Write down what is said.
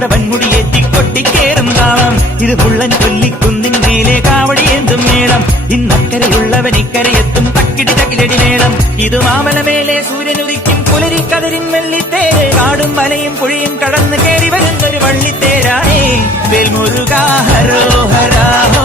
കാളകളുടെ വൻമുടിയേറ്റി കൊട്ടിക്കേറും താളം. ഇത് പുള്ളൻ കൊല്ലിക്കുന്നിൻ മേലെ കാവടിയേന്തും മേളം. ഇന്നക്കരയുള്ളവൻ ഇക്കരയെത്തും തക്കിടി തകിലടി മേളം. ഇത് മാമലമേലെ സൂര്യനുദിക്കും പുലരിക്കതിരിൻ വെള്ളിത്തേര്. കാടും മലയും പുഴയും കടന്ന് കയറി വരുന്നൊരു വള്ളിത്തേരാണേ. വേൽമുരുകാ ഹരോഹരാ.